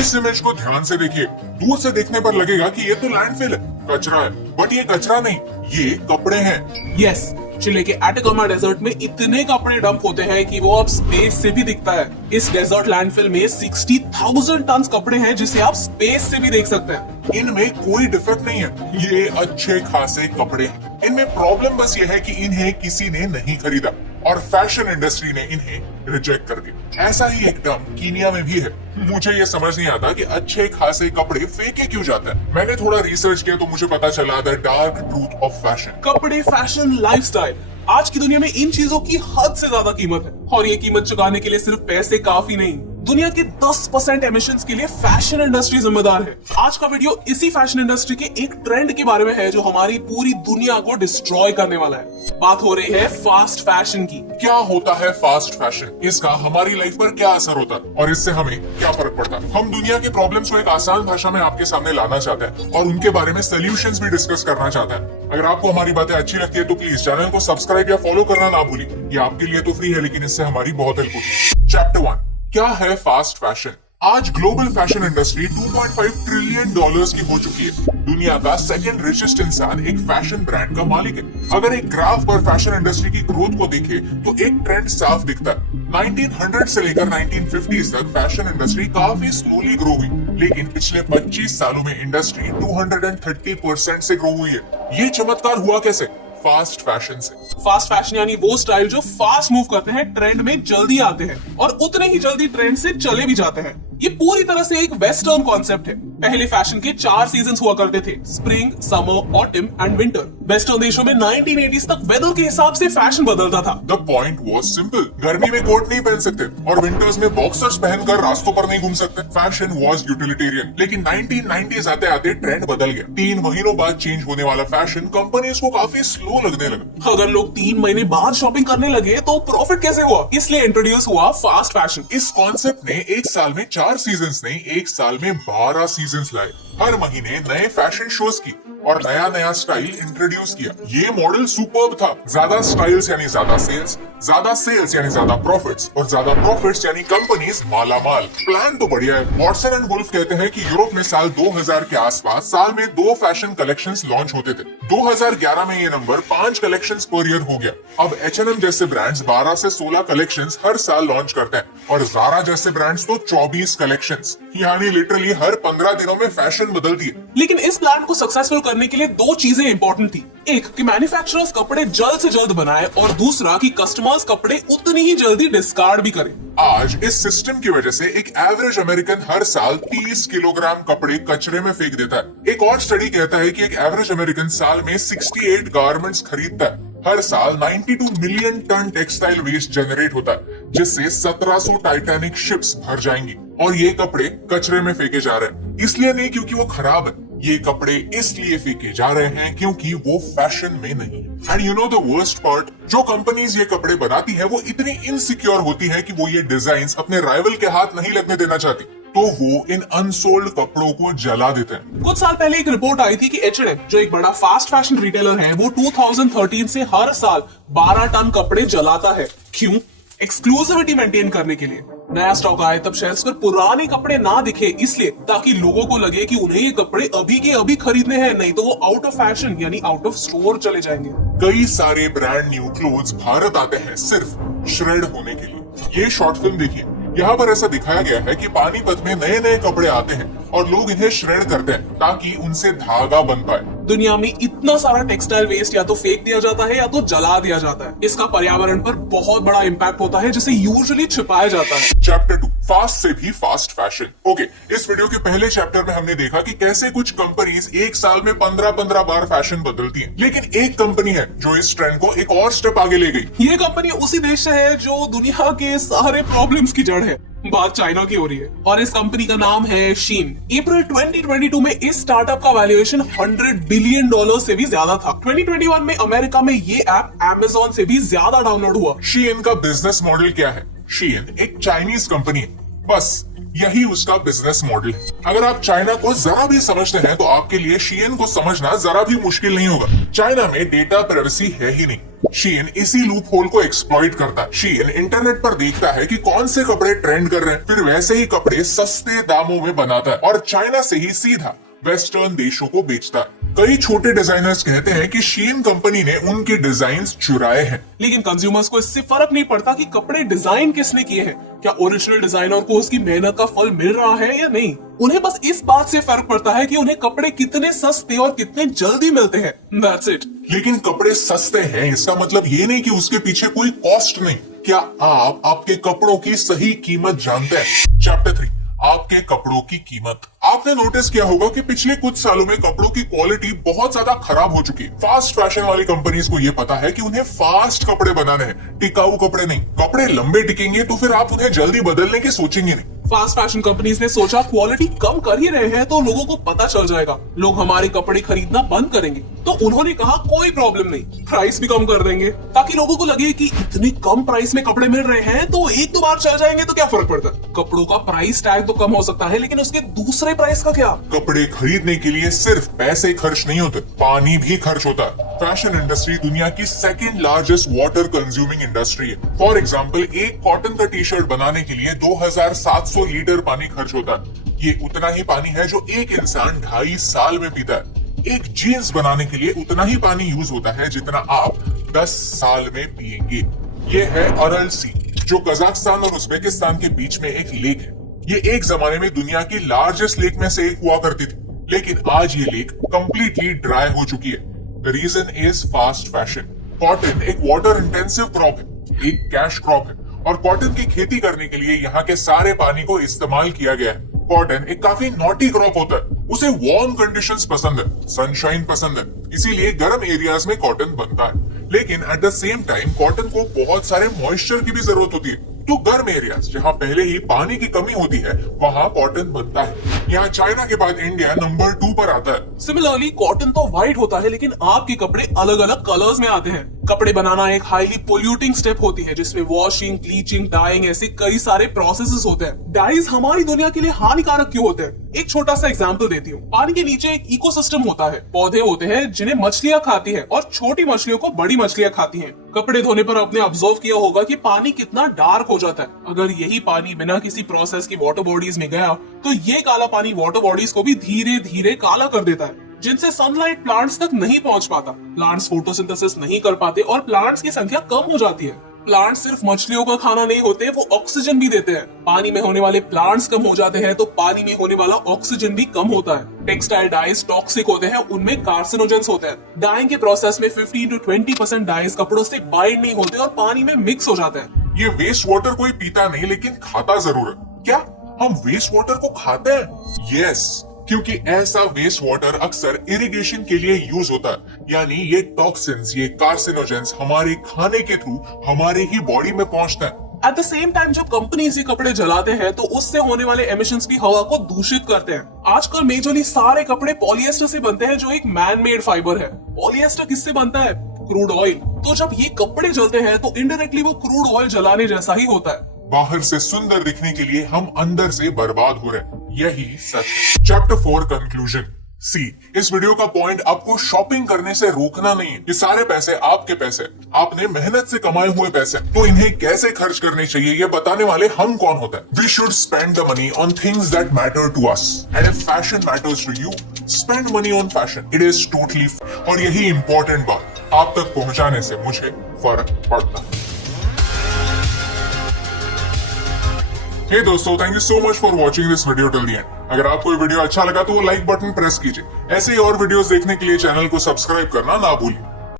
इस इमेज को ध्यान से देखिए। दूर से देखने पर लगेगा कि ये तो लैंडफिल है, कचरा है, बट ये कचरा नहीं, ये कपड़े हैं। यस, चिले के एटाकामा डेजर्ट में इतने कपड़े डंप होते हैं कि वो अब स्पेस से भी दिखता है। इस डेजर्ट लैंडफिल में 60,000 टन कपड़े हैं जिसे आप स्पेस से भी देख सकते हैं। इनमें कोई डिफेक्ट नहीं है, ये अच्छे खासे कपड़े हैं। इनमें प्रॉब्लम बस ये है कि इन्हें किसी ने नहीं खरीदा और फैशन इंडस्ट्री ने इन्हें रिजेक्ट कर दिया। ऐसा ही एक टर्म कीनिया में भी है। मुझे ये समझ नहीं आता कि अच्छे खासे कपड़े फेंके क्यों जाते हैं। मैंने थोड़ा रिसर्च किया तो मुझे पता चला the dark truth of fashion. कपड़े, फैशन, लाइफस्टाइल, आज की दुनिया में इन चीजों की हद से ज्यादा कीमत है और ये कीमत चुकाने के लिए सिर्फ पैसे काफी नहीं, दुनिया के 10% एमिशंस के लिए फैशन इंडस्ट्री जिम्मेदार है। आज का वीडियो इसी फैशन इंडस्ट्री के एक ट्रेंड के बारे में है जो हमारी पूरी दुनिया को डिस्ट्रॉय करने वाला है। बात हो रही है फास्ट फैशन की। क्या होता है फास्ट फैशन, इसका हमारी लाइफ पर क्या असर होता है और इससे हमें क्या फर्क पड़ता है। हम दुनिया के प्रॉब्लम्स को एक आसान भाषा में आपके सामने लाना चाहते हैं और उनके बारे में सोल्यूशंस भी डिस्कस करना चाहते हैं। अगर आपको हमारी बातें अच्छी लगती है तो प्लीज चैनल को सब्सक्राइब या फॉलो करना ना भूलिए। ये आपके लिए तो फ्री है लेकिन इससे हमारी बहुत हेल्प होती है। चैप्टर 1, क्या है फास्ट फैशन। आज ग्लोबल फैशन इंडस्ट्री $2.5 ट्रिलियन की हो चुकी है। दुनिया का सेकंड रिचेस्ट इंसान एक फैशन ब्रांड का मालिक है। अगर एक ग्राफ पर फैशन इंडस्ट्री की ग्रोथ को देखे तो एक ट्रेंड साफ दिखता है। 1900 से लेकर 1950s तक फैशन इंडस्ट्री काफी स्लोली ग्रो हुई, लेकिन पिछले 25 सालों में इंडस्ट्री 230% से ग्रो हुई है। ये चमत्कार हुआ कैसे? फास्ट फैशन से। फास्ट फैशन यानी वो स्टाइल जो फास्ट मूव करते हैं, ट्रेंड में जल्दी आते हैं और उतने ही जल्दी ट्रेंड से चले भी जाते हैं। ये पूरी तरह से एक वेस्टर्न कॉन्सेप्ट है। पहले फैशन के 4 सीजन्स हुआ करते थे, spring, summer, autumn and winter. Western देशों में 1980s तक वेदर के हिसाब से फैशन बदलता था। द पॉइंट वाज सिंपल, गर्मी में कोट नहीं पहन सकते और विंटर्स में बॉक्सर्स पहनकर रास्तों पर नहीं घूम सकते। फैशन वाज यूटिलिटेरियन, लेकिन 1990s आते आते ट्रेंड बदल गया। 3 महीनों बाद चेंज होने वाला फैशन कंपनीज को काफी स्लो लगने लगा। अगर लोग 3 महीने बाद शॉपिंग करने लगे तो प्रॉफिट कैसे हुआ? इसलिए इंट्रोड्यूस हुआ फास्ट फैशन। इस कॉन्सेप्ट ने एक साल में 4 सीजन्स नहीं, एक साल में 12 सीजन्स लाए। हर महीने नए फैशन शोज की और नया नया स्टाइल इंट्रोड्यूस किया। ये मॉडल सुपर्ब था। ज्यादा स्टाइल्स यानी ज्यादा सेल्स यानी ज्यादा प्रॉफिट्स और ज्यादा प्रॉफिट्स यानी कंपनीज मालामाल। प्लान तो बढ़िया है। वॉटसन एंड वुल्फ कहते हैं कि यूरोप में साल 2000 के आसपास साल में 2 फैशन कलेक्शंस लॉन्च होते थे। 2011 में ये नंबर 5 कलेक्शंस पर ईयर हो गया। अब H&M जैसे ब्रांड्स 12 से 16 कलेक्शंस हर साल लॉन्च करते हैं और Zara जैसे ब्रांड्स तो 24 कलेक्शंस, यानी लिटरली हर 15 दिनों में फैशन बदलती है। लेकिन इस प्लान को सक्सेसफुल करने के लिए 2 चीजें इंपॉर्टेंट थी। एक कि मैन्युफैक्चरर्स कपड़े जल्द से जल्द बनाए और दूसरा कि कस्टमर्स कपड़े उतनी ही जल्दी डिस्कार्ड भी करें। आज इस सिस्टम की वजह से एक एवरेज अमेरिकन हर साल 30 किलोग्राम कपड़े कचरे में फेंक देता है। एक और स्टडी कहता है कि एक एवरेज अमेरिकन साल में 68 गारमेंट्स खरीदता है। हर साल 92 million ton textile waste generate होता है, जिससे 1700 टाइटैनिक शिप्स भर जाएंगी और ये कपड़े कचरे में फेंके जा रहे हैं। इसलिए नहीं क्योंकि वो खराब है, ये कपड़े इसलिए फेंके जा रहे हैं क्योंकि वो फैशन में नहीं है। And you know the worst part, जो कंपनीज ये कपड़े बनाती है वो इतनी इनसिक्योर होती है कि वो ये डिजाइन्स अपने राइवल के हाथ नहीं लगने देना चाहती, तो वो इन अनसोल्ड कपड़ों को जला देते हैं। कुछ साल पहले एक रिपोर्ट आई थी कि H&M, जो एक बड़ा फास्ट फैशन रिटेलर है, वो 2013 से हर साल 12 टन कपड़े जलाता है। क्यों? एक्सक्लूसिविटी मेंटेन करने के लिए। नया स्टॉक आए तब शेल्फ्स पर पुराने कपड़े ना दिखे, इसलिए ताकि लोगों को लगे कि उन्हें ये कपड़े अभी के अभी खरीदने हैं, नहीं तो वो आउट ऑफ फैशन यानी आउट ऑफ स्टोर चले जाएंगे। कई सारे ब्रांड न्यू क्लोथ्स भारत आते हैं सिर्फ श्रेड होने के लिए। ये शॉर्ट फिल्म देखिए, यहाँ पर ऐसा दिखाया गया है कि पानीपत में नए नए कपड़े आते हैं और लोग इन्हें श्रेड करते हैं ताकि उनसे धागा बन पाए। दुनिया में इतना सारा टेक्सटाइल वेस्ट या तो फेंक दिया जाता है या तो जला दिया जाता है। इसका पर्यावरण पर बहुत बड़ा इम्पैक्ट होता है जिसे यूजुअली छिपाया जाता है। चैप्टर 2, फास्ट से भी फास्ट फैशन। ओके, इस वीडियो के पहले चैप्टर में हमने देखा कि कैसे कुछ कंपनीज एक साल में 15-15 बार फैशन बदलती हैं, लेकिन एक कंपनी है जो इस ट्रेंड को एक और स्टेप आगे ले गई। ये कंपनी उसी देश से है जो दुनिया के सारे प्रॉब्लम्स की जड़ है। बात चाइना की हो रही है और इस कंपनी का नाम है शीन। अप्रैल 2022 में इस स्टार्टअप का वैल्यूएशन $100 बिलियन से भी ज्यादा था। 2021 में अमेरिका में ये ऐप अमेज़न से भी ज्यादा डाउनलोड हुआ। शीन का बिजनेस मॉडल क्या है? शीन एक चाइनीज कंपनी है, बस यही उसका बिजनेस मॉडल है। अगर आप चाइना को जरा भी समझते हैं तो आपके लिए शीन को समझना जरा भी मुश्किल नहीं होगा। चाइना में डेटा प्राइवेसी है ही नहीं। शीन इसी लूप होल को एक्सप्लॉइट करता है। शीन इंटरनेट पर देखता है कि कौन से कपड़े ट्रेंड कर रहे हैं, फिर वैसे ही कपड़े सस्ते दामों में बनाता है और चाइना से ही सीधा वेस्टर्न देशों को बेचता है। कई छोटे डिजाइनर्स कहते हैं कि शीन कंपनी ने उनके डिजाइन्स चुराए हैं। लेकिन कंज्यूमर्स को इससे फर्क नहीं पड़ता कि कपड़े डिजाइन किसने किए हैं, क्या ओरिजिनल डिजाइनर को उसकी मेहनत का फल मिल रहा है या नहीं। उन्हें बस इस बात से फर्क पड़ता है कि उन्हें कपड़े कितने सस्ते और कितने जल्दी मिलते हैं। That's it। लेकिन कपड़े सस्ते हैं इसका मतलब ये नहीं कि उसके पीछे कोई कॉस्ट नहीं। क्या आप आपके कपड़ों की सही कीमत जानते हैं? चैप्टर 3, आपके कपड़ों की कीमत। आपने नोटिस किया होगा कि पिछले कुछ सालों में कपड़ों की क्वालिटी बहुत ज्यादा खराब हो चुकी है। फास्ट फैशन वाली कंपनीज को ये पता है कि उन्हें फास्ट कपड़े बनाने हैं, टिकाऊ कपड़े नहीं। कपड़े लंबे टिकेंगे तो फिर आप उन्हें जल्दी बदलने की सोचेंगे नहीं। फास्ट फैशन कंपनीज ने सोचा क्वालिटी कम कर ही रहे हैं तो लोगों को पता चल जाएगा, लोग हमारे कपड़े खरीदना बंद करेंगे। तो उन्होंने कहा कोई प्रॉब्लम नहीं, प्राइस भी कम कर देंगे ताकि लोगों को लगे कि इतने कम प्राइस में कपड़े मिल रहे हैं तो एक दो बार चल जाएंगे तो क्या फर्क पड़ता है। कपड़ों का प्राइस टैग तो कम हो सकता है लेकिन उसके दूसरे प्राइस का क्या। कपड़े खरीदने के लिए सिर्फ पैसे खर्च नहीं होते, पानी भी खर्च होता है। फैशन इंडस्ट्री दुनिया की second largest water consuming industry है। फॉर एग्जांपल, एक कॉटन का टी शर्ट बनाने के लिए 2700 लीटर पानी खर्च होता है। ये उतना ही पानी है जो एक इंसान 2.5 साल में पीता है। एक जीन्स बनाने के लिए उतना ही पानी यूज होता है जितना आप 10 साल में पिएंगे। ये है अरल सी, जो कजाकिस्तान और उज्बेकिस्तान के बीच में एक लेक है। ये एक जमाने में दुनिया की लार्जेस्ट लेक में से एक हुआ करती थी, लेकिन आज ये लेक कंप्लीटली ड्राई हो चुकी है। The reason is fast fashion. Cotton एक वाटर इंटेंसिव क्रॉप है, एक कैश क्रॉप है और कॉटन की खेती करने के लिए यहाँ के सारे पानी को इस्तेमाल किया गया है। कॉटन एक काफी नॉटी क्रॉप होता है, उसे वार्म कंडीशंस पसंद है, सनशाइन पसंद है, इसीलिए गर्म एरियाज में कॉटन बनता है। लेकिन at the same time cotton को बहुत सारे मॉइस्चर की भी जरूरत होती है, तो गर्म एरियाज जहाँ पहले ही पानी की कमी होती है वहाँ कॉटन बनता है। यहाँ चाइना के बाद इंडिया नंबर 2 पर आता है। सिमिलरली कॉटन तो व्हाइट होता है लेकिन आपके कपड़े अलग अलग कलर्स में आते हैं। कपड़े बनाना एक हाईली पोल्यूटिंग स्टेप होती है जिसमें वॉशिंग, ब्लीचिंग, डाइंग ऐसे कई सारे प्रोसेसेस होते हैं। डाइज हमारी दुनिया के लिए हानिकारक क्यों होते हैं? एक छोटा सा एग्जांपल देती हूँ। पानी के नीचे एक इकोसिस्टम होता है, पौधे होते हैं जिन्हें मछलियां खाती है और छोटी मछलियों को बड़ी मछलियां खाती हैं। कपड़े धोने पर आपने ऑब्जर्व किया होगा कि पानी कितना डार्क हो जाता है। अगर यही पानी बिना किसी प्रोसेस की वाटर बॉडीज में गया तो ये काला पानी वाटर बॉडीज को भी धीरे धीरे काला कर देता है, जिनसे सनलाइट प्लांट्स तक नहीं पहुंच पाता। प्लांट्स फोटोसिंथेसिस नहीं कर पाते और प्लांट्स की संख्या कम हो जाती है। प्लांट्स सिर्फ मछलियों का खाना नहीं होते, वो ऑक्सीजन भी देते हैं। पानी में होने वाले प्लांट्स कम हो जाते हैं तो पानी में होने वाला ऑक्सीजन भी कम होता है। टेक्सटाइल डाइज टॉक्सिक होते हैं, उनमें कार्सिनोजेंस होते हैं। डाइंग के प्रोसेस में 15 to 20% डाइज कपड़ों से बाइंड नहीं होते और पानी में मिक्स हो जाते हैं। ये वेस्ट वाटर कोई पीता नहीं लेकिन खाता जरूर है। क्या हम वेस्ट वाटर को खाते हैं? यस, क्योंकि ऐसा वेस्ट वाटर अक्सर इरिगेशन के लिए यूज होता है, यानी ये टॉक्सिन्स, ये कार्सिनोजेंस हमारे खाने के थ्रू हमारे ही बॉडी में पहुंचता है। एट द सेम टाइम जब कंपनीज ये कपड़े जलाते हैं तो उससे होने वाले एमिशंस भी हवा को दूषित करते हैं। आजकल मेजरली सारे कपड़े पॉलिएस्टर से बनते हैं जो एक मैन मेड फाइबर है। पॉलिएस्टर किससे बनता है? Crude oil. तो जब ये कपड़े जलते हैं तो इनडायरेक्टली वो क्रूड ऑयल जलाने जैसा ही होता है। बाहर से सुंदर दिखने के लिए हम अंदर से बर्बाद हो रहे हैं, यही सच। Chapter 4 conclusion. सी, इस वीडियो का पॉइंट आपको शॉपिंग करने से रोकना नहीं है। ये सारे पैसे आपके पैसे, आपने मेहनत से कमाए हुए पैसे, तो इन्हें कैसे खर्च करने चाहिए ये बताने वाले हम कौन होता है। We should spend the money on things that matter to us and if fashion matters to you, spend money on fashion. It is totally. और यही इंपॉर्टेंट बात आप तक पहुंचाने से मुझे फर्क पड़ता है। हे दोस्तों, thank you so much for watching this video till the end. अगर आपको ये वीडियो अच्छा लगा तो वो लाइक बटन प्रेस कीजिए। ऐसे ही और वीडियोस देखने के लिए चैनल को सब्सक्राइब करना ना भूलिए।